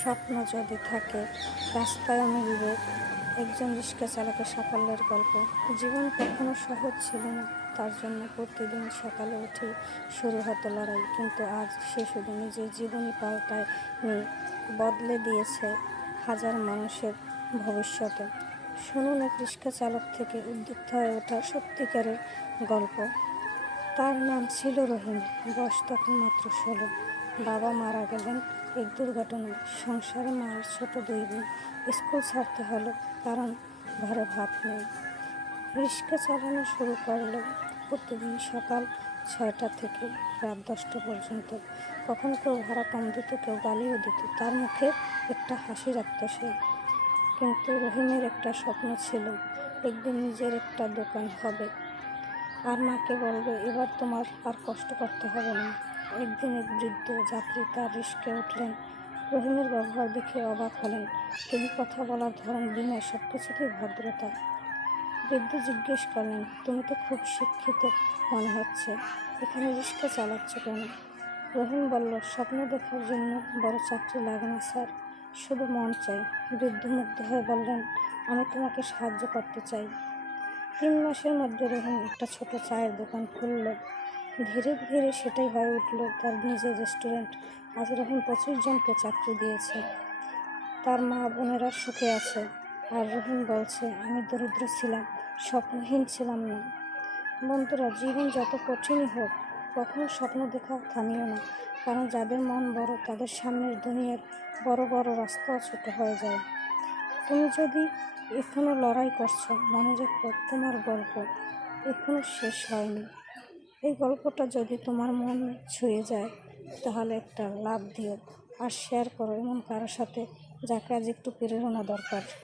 স্বপ্ন যদি থাকে রাস্তায়ও মিলবে। একজন রিক্সা চালকের সাফল্যের গল্প। জীবন কখনো সহজ ছিল না, তার জন্য প্রতিদিন সকালে উঠে শুরু হতো লড়াই। কিন্তু আজ সে শুধু নিজের জীবনই পাল্টায়নি, বদলে দিয়েছে হাজার মানুষের ভবিষ্যতে। শুনুন এক রিক্সা চালক থেকে উদ্যুক্ত হয়ে ওঠা সত্যিকারের গল্প। তার নাম ছিল রহিম। বয়স তখন মাত্র 16। বাবা মারা গেলেন এক দুর্ঘটনায়। সংসারে মা আর ছোট 2 বোন। স্কুল ছাড়তে হলো কারণ ঘরে ভাত নেই। রিক্সা চালানো শুরু করলো প্রতিদিন সকাল 6টা থেকে রাত 10টা পর্যন্ত। কখনো কেউ ভাড়া কম দিত, কেউ গালিও দিত। তার মুখে একটা হাসি রাখত সে। কিন্তু রহিমের একটা স্বপ্ন ছিল, একদিন নিজের একটা দোকান হবে আর মাকে বলবে, এবার তোমার আর কষ্ট করতে হবে না। একদিন এক বৃদ্ধ যাত্রী তার রিক্সায় উঠলেন। রহিমের ব্যবহার দেখে অবাক হলেন। তিনি কথা বলার ধরন, বিনয়, সব কিছুতেই ভদ্রতা। বৃদ্ধ জিজ্ঞেস করলেন, তুমি তো খুব শিক্ষিত মনে হচ্ছে, এখানে রিক্সা চালাচ্ছ কেন? রহিম বলল, স্বপ্ন দেখার জন্য বড় চাকরি লাগে না স্যার, শুধু মন চাই। বৃদ্ধ মুগ্ধ হয়ে বললেন, আমি তোমাকে সাহায্য করতে চাই। 3 মাসের মধ্যে রহিম একটা ছোট চায়ের দোকান খুলল। ধীরে ধীরে সেটাই হয়ে উঠল তার নিজের রেস্টুরেন্ট। আজ রহিম 25 জনকে চাকরি দিয়েছে। তার মা বোনেরা সুখে আছে। আর রহিম বলছে, আমি দরিদ্র ছিলাম, স্বপ্নহীন ছিলাম না। বন্ধুরা, জীবন যত কঠিনই হোক, কখনো স্বপ্ন দেখা থামিও না। কারণ যাদের মন বড়, তাদের সামনের দুনিয়ার বড় বড় রাস্তাও ছোট হয়ে যায়। তুমি যদি এখনো লড়াই করছো, মনে রেখো তোমার গল্প এখনো শেষ হয়নি। এই গল্পটা যদি তোমার মন ছুঁয়ে যায়, তাহলে একটা লাভ দিও আর শেয়ার করো এমন কারোর সাথে, যাকে আজ একটু প্রেরণা দরকার।